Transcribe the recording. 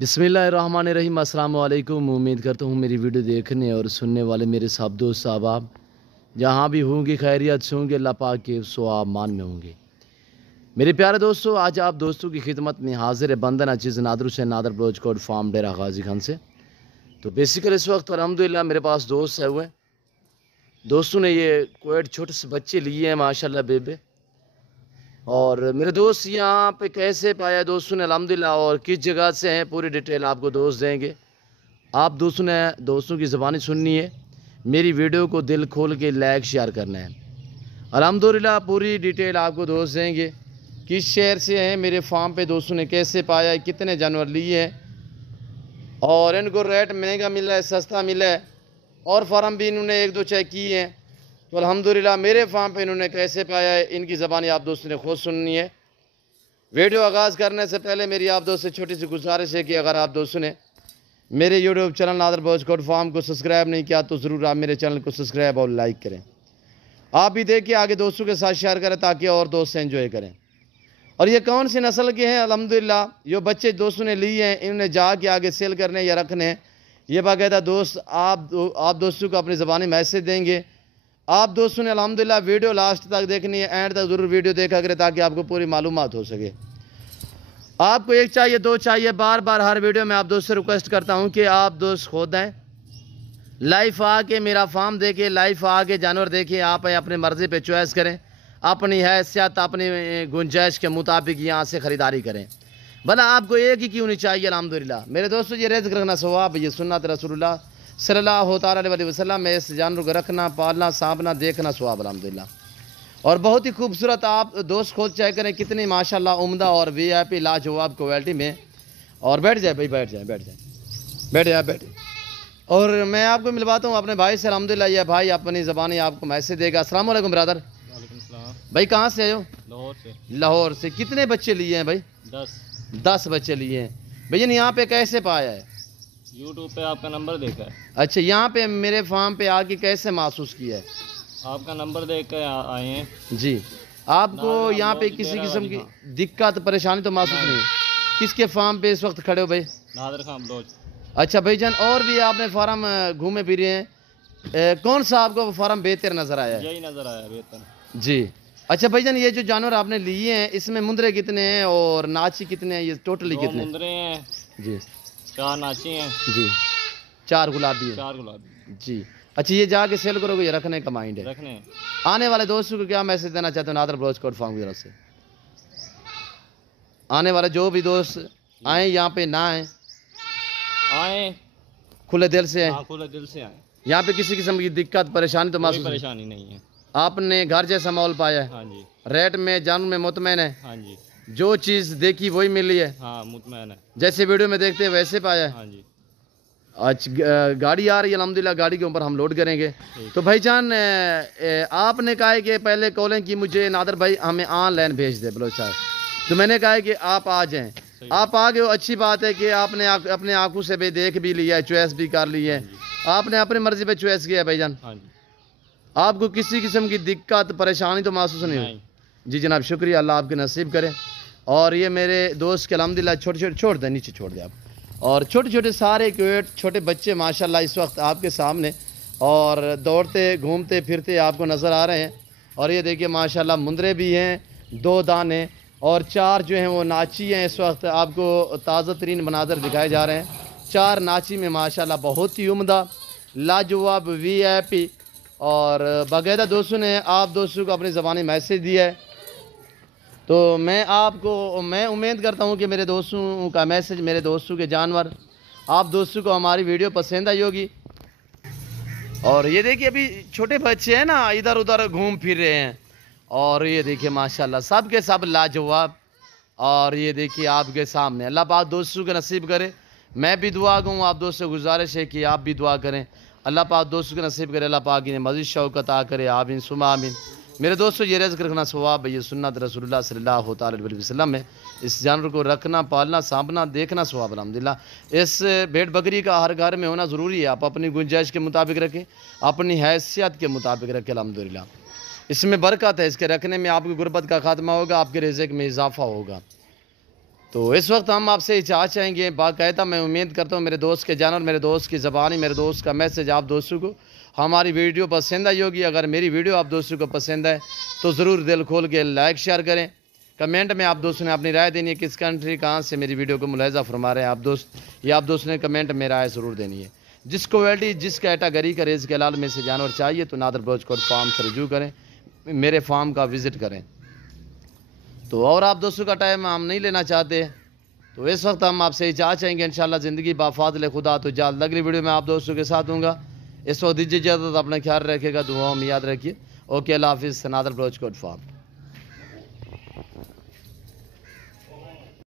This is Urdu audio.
بسم اللہ الرحمن الرحیم۔ السلام علیکم۔ امید کرتا ہوں میری ویڈیو دیکھنے اور سننے والے میرے سب دوست احباب جہاں بھی ہوں گے خیریت سے ہوں گے، اللہ پاک کے ثواب مان میں ہوں گے۔ میرے پیارے دوستو، آج آپ دوستوں کی خدمت میں حاضر ہے بندہ ناچیز نادر حسین نادر بلوچ کوٹ فارم ڈیرہ غازی خان سے۔ تو بیسیکلی اس وقت الحمدللہ میرے پاس دوست ہے ہوئے دوستوں نے یہ کویٹ چھوٹے سے بچے لیے ہیں ماشاءاللہ بیبے، اور میرے دوست یہاں پہ کیسے پایا دوستوں نے الحمدللہ اور کس جگہ سے ہیں پوری ڈیٹیل آپ کو دوست دیں گے۔ آپ دوستوں نے دوستوں کی زبانی سننی ہے، میری ویڈیو کو دل کھول کے لائک شیئر کرنا ہے۔ الحمدللہ پوری ڈیٹیل آپ کو دوست دیں گے، کس شہر سے ہیں، میرے فارم پہ دوستوں نے کیسے پایا ہے، کتنے جانور لیے ہیں، اور ان کو ریٹ مہنگا ملا ہے سستا ملا ہے، اور فارم بھی انہوں نے ایک دو چیک کیے ہیں۔ تو الحمدللہ میرے فارم پہ انہوں نے کیسے پایا ہے، ان کی زبانی آپ دوستوں نے خود سننی ہے۔ ویڈیو آغاز کرنے سے پہلے میری آپ دوست سے چھوٹی سی گزارش ہے کہ اگر آپ دوستوں نے میرے یوٹیوب چینل نادر بلوچ کوٹ فارم کو سبسکرائب نہیں کیا تو ضرور آپ میرے چینل کو سبسکرائب اور لائک کریں۔ آپ بھی دیکھیں آگے دوستوں کے ساتھ شیئر کریں تاکہ اور دوست انجوائے کریں۔ اور یہ کون سی نسل کے ہیں، الحمدللہ جو بچے دوستوں نے لیے ہیں انہوں نے جا کے آگے سیل کرنے یا رکھنے ہیں، یہ باقاعدہ دوست آپ دوستوں کو اپنی زبانی میسج دیں گے۔ آپ دوستوں نے الحمدللہ ویڈیو لاسٹ تک دیکھنی ہے، اینڈ تک ضرور ویڈیو دیکھا کریں تاکہ آپ کو پوری معلومات ہو سکے۔ آپ کو ایک چاہیے دو چاہیے، بار بار ہر ویڈیو میں آپ دوست سے ریکویسٹ کرتا ہوں کہ آپ دوست خود ہیں، لائف آ کے میرا فارم دیکھیں، لائف آ کے جانور دیکھیں، آپ اپنی مرضی پہ چوائس کریں، اپنی حیثیت اپنی گنجائش کے مطابق یہاں سے خریداری کریں، بھلا آپ کو ایک ہی کیوں نہیں چاہیے۔ الحمدللہ میرے دوستو، یہ رزق رکھنا ثواب، یہ سنت رسول اللہ صلی اللہ تعالیٰ علیہ وسلم میں اس جانور کو رکھنا پالنا سانپنا دیکھنا ثواب الحمدللہ۔ اور بہت ہی خوبصورت آپ دوست خود چیک کریں کتنی ماشاءاللہ عمدہ اور وی آئی پی لاجواب کوالٹی میں۔ اور بیٹھ جائے بھائی، بیٹھ جائے۔ اور میں آپ کو ملواتا ہوں اپنے بھائی سے، الحمدللہ یہ بھائی اپنی زبانی آپ کو میسج دے گا۔ السلام علیکم برادر۔ وعلیکم السلام۔ بھائی کہاں سے آئے ہو؟ لاہور سے۔ لاہور سے۔ کتنے بچے لیے ہیں بھائی؟ 10 بچے لیے ہیں۔ بھائی یہاں پہ کیسے پایا ہے؟ یوٹیوب پہ آپ کا نمبر دیکھا ہے۔ اچھا، یہاں پہ میرے فارم پہ آ کے کیسے محسوس کیا ہے؟ آپ کا نمبر دیکھ کے آئے ہیں جی، آپ کو یہاں پہ کسی قسم کی دقت پریشانی تو محسوس نہیں؟ کس کے فارم پہ اس وقت کھڑے ہو بھائی؟ نادر خان بلوچ۔ اچھا بھائی جان، اور بھی آپ نے فارم گھومے پھرے ہیں، کون سا آپ کو فارم بہتر نظر آیا ہے؟ یہی نظر آیا بہتر۔ جی اچھا بھائی جان، یہ جو جانور آپ نے لیے ہیں اس میں مندرے کتنے ہیں اور ناچی کتنے ہیں، یہ ٹوٹلی 2 کتنے ہیں؟ مندرے ہیں، جی 4 ناچی ہیں، جی 4 گلابی ہیں 4 گلابی جی۔ اچھا، یہ جا کے سیل کرو گے یا رکھنے کا مائنڈ ہے؟ رکھنے ہیں۔ آنے والے دوستوں کو کیا میسج دینا چاہتے ہیں نادر بلوچ کوٹ فارم کی طرف سے؟ آنے والے جو بھی دوست آئیں یہاں پہ نہ آئیں کھلے دل سے آئیں، کھلے دل سے آئیں، یہاں پہ کسی قسم کی دقت پریشانی تو کوئی محسوس نہیں؟ پریشانی نہیں ہے۔ آپ نے گھر جیسا ماحول پایا ہے، ہاں جی، ریٹ میں جانور میں مطمئن ہے، ہاں جی، جو چیز دیکھی وہی ملی ہے، ہاں مطمئن ہے۔ جیسے ویڈیو میں دیکھتے ہیں ویسے پایا ہے۔ ہاں جی، اچھا، گاڑی آ رہی ہے الحمدللہ، گاڑی کے اوپر ہم لوڈ کریں گے۔ تو بھائی جان، آپ نے کہا ہے کہ پہلے کالنگ کی مجھے نادر بھائی ہمیں آن لائن بھیج دے بلوچ صاحب، تو میں نے کہا ہے کہ آپ آ جائیں، آپ آ گئے ہو، اچھی بات ہے کہ آپ نے اپنے آنکھوں سے بھی دیکھ بھی لیا ہے، چوائس بھی کر لی ہے، آپ نے اپنی مرضی پہ چوائس کیا ہے بھائی جان، ہاں جی، آپ کو کسی قسم کی دقت پریشانی تو محسوس نہیں ہوئی؟ جی جناب، شکریہ، اللہ آپ کے نصیب کرے۔ اور یہ میرے دوست کے الحمدللہ چھوٹے چھوڑ دیں، نیچے چھوڑ دیں آپ، اور چھوٹے چھوٹے سارے کویٹ چھوٹے بچے ماشاءاللہ اس وقت آپ کے سامنے اور دوڑتے گھومتے پھرتے آپ کو نظر آ رہے ہیں۔ اور یہ دیکھیے ماشاءاللہ مندرے بھی ہیں 2 دانے، اور 4 جو ہیں وہ ناچی ہیں۔ اس وقت آپ کو تازہ ترین مناظر دکھائے جا رہے ہیں، 4 ناچی میں ماشاءاللہ بہت ہی عمدہ لاجواب وی آئی پی، اور باقاعدہ دوستوں نے آپ دوستوں کو اپنی زبانی میسج دیا ہے۔ تو میں امید کرتا ہوں کہ میرے دوستوں کا میسج، میرے دوستوں کے جانور آپ دوستوں کو ہماری ویڈیو پسند آئی ہوگی۔ اور یہ دیکھیے ابھی چھوٹے بچے ہیں نا، ادھر ادھر گھوم پھر رہے ہیں، اور یہ دیکھیے ماشاءاللہ سب کے سب لاجواب، اور یہ دیکھیے آپ کے سامنے اللہ پاک دوستوں کے نصیب کرے۔ میں بھی دعا کروں، آپ دوستوں سے گزارش ہے کہ آپ بھی دعا کریں، اللہ پاک دوستوں کے نصیب کرے، اللہ پاک انہیں مزید شوق عطا کرے، آمین ثم آمین۔ میرے دوستو، یہ رزق رکھنا ثواب ہے، یہ سنت رسول اللہ صلی اللہ تعالیٰ علیہ وسلم میں اس جانور کو رکھنا پالنا سانپنا دیکھنا ثواب الحمدللہ۔ اس بھیڑ بکری کا ہر گھر میں ہونا ضروری ہے، آپ اپنی گنجائش کے مطابق رکھیں، اپنی حیثیت کے مطابق رکھیں الحمدللہ۔ اس میں برکت ہے، اس کے رکھنے میں آپ کی غربت کا خاتمہ ہوگا، آپ کے رزق میں اضافہ ہوگا۔ تو اس وقت ہم آپ سے چاہ چاہیں گے باقاعدہ، میں امید کرتا ہوں میرے دوست کے جانور، میرے دوست کی زبانی، میرے دوست کا میسج آپ دوستوں کو ہماری ویڈیو پسند آئی ہوگی۔ اگر میری ویڈیو آپ دوستوں کو پسند ہے تو ضرور دل کھول کے لائک شیئر کریں۔ کمنٹ میں آپ دوستوں نے اپنی رائے دینی ہے، کس کنٹری کہاں سے میری ویڈیو کو ملاحظہ فرما رہے ہیں آپ دوست، یہ آپ دوستوں نے کمنٹ میں رائے ضرور دینی ہے۔ جس کوالٹی جس کیٹاگری کا رزق حلال میں سے جانور چاہیے تو نادر بلوچ کوٹ فارم سے رجوع کریں، میرے فارم کا وزٹ کریں۔ تو اور آپ دوستوں کا ٹائم ہم نہیں لینا چاہتے، تو اس وقت ہم آپ سے چاہیں گے انشاءاللہ زندگی بافاضل خدا تو جلد اگلی ویڈیو میں آپ دوستوں کے ساتھ ہوں گا۔ اس وقت دیجیے اجازت، اپنا خیال رکھے گا، دعاؤں میں یاد رکھیے۔ اوکے، اللہ حافظ، نادر بلوچ کوٹ فارم۔